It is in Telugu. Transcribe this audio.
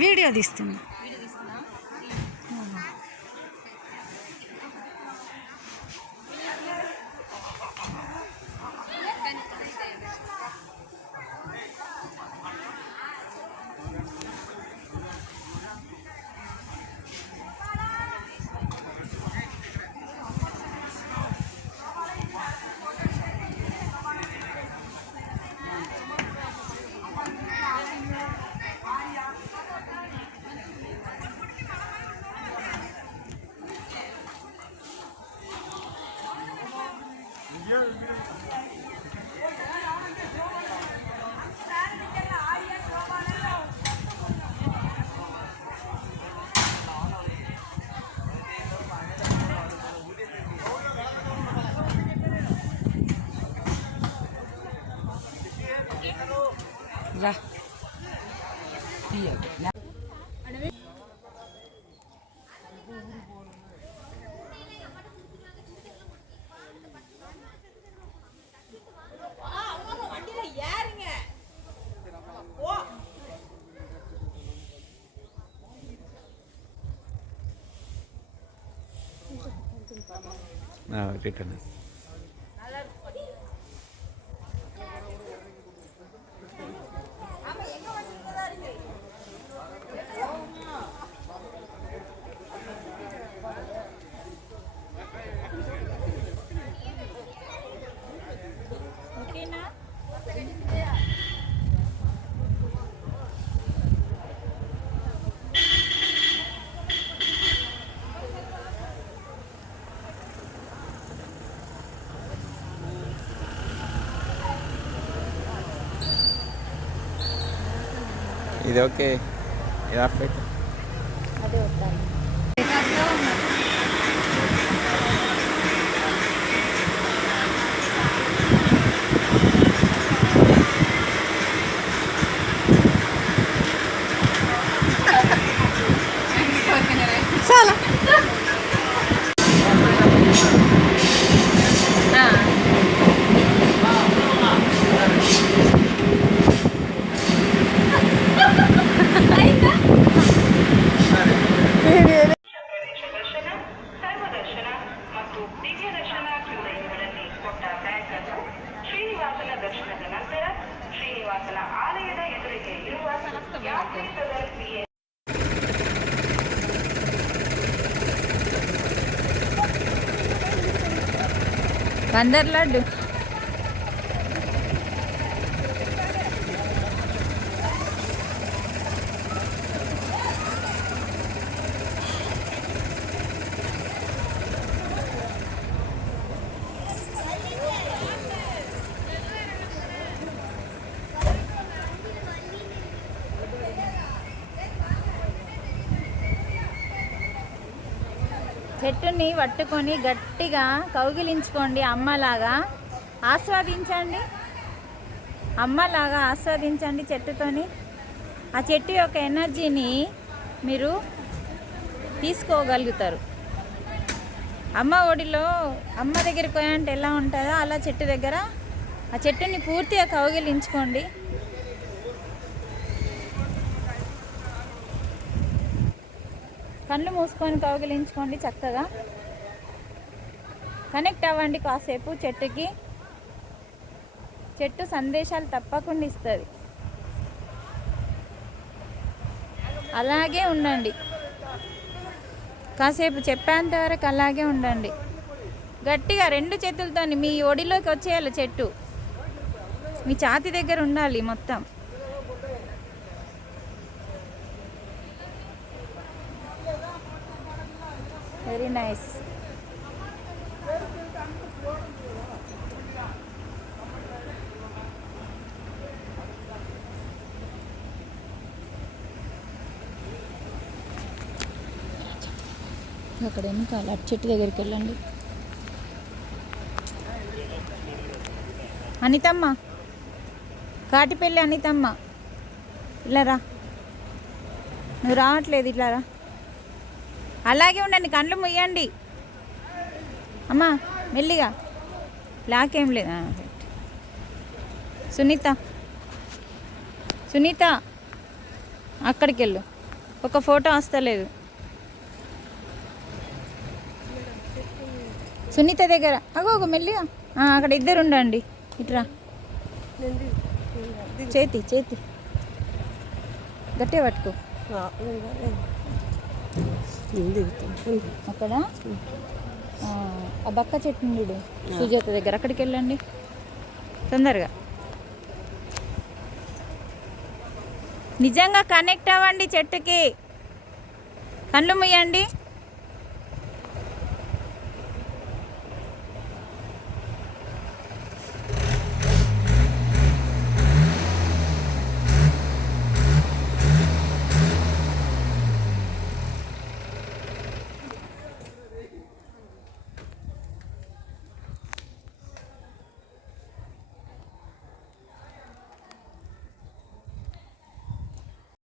వీడియో తీస్తున్నా రా No, it didn't. video que era fecha. Adiós, వందర్ laddu చెట్టుని పట్టుకొని గట్టిగా కౌగిలించుకోండి అమ్మలాగా. ఆస్వాదించండి. అమ్మలాగా ఆస్వాదించండి చెట్టుతోని. ఆ చెట్టు యొక్క ఎనర్జీని మీరు తీసుకోగలుగుతారు. అమ్మ ఒడిలో అమ్మ దగ్గరికి పోయంటే ఎలా ఉంటుందో? అలా చెట్టు దగ్గర. ఆ చెట్టుని పూర్తిగా కౌగిలించుకోండి. కళ్ళు మూసుకొని కౌగిలించుకోండి చక్కగా. కనెక్ట్ అవ్వండి కాసేపు చెట్టుకి. చెట్టు సందేశాలు తప్పకుండా ఇస్తుంది. అలాగే ఉండండి. కాసేపు చెప్పేంత వరకు అలాగే ఉండండి. గట్టిగా రెండు చేతులతో మీ ఒడిలోకి వచ్చేయాలి చెట్టు. మీ ఛాతి దగ్గర ఉండాలి మొత్తం. Very nice. అక్కడ వెనకాల అటు చెట్టు దగ్గరికి వెళ్ళండి. అనితమ్మ కాటిపల్లి అనితమ్మ. ఇలా రా. నువ్వు రావట్లేదు ఇట్లా రా. అలాగే ఉండండి కళ్ళు ముయ్యండి. అమ్మా మెల్లిగా. బ్లాక్ ఏం లేదా. సునీత. సునీత అక్కడికి వెళ్ళు ఒక ఫోటో వస్తలేదు. సునీత దగ్గర. అగో ఒక మెల్లిగా. అక్కడ ఇద్దరు ఉండండి. ఇట్రా చేతి చేతి. గట్టే పట్టుకో. అక్కడ ఆ, బక్క చెట్టు చూడు సుజాత దగ్గర. అక్కడికి వెళ్ళండి. తొందరగా. నిజంగా కనెక్ట్ అవ్వండి చెట్టుకి. కళ్ళు ముయ్యండి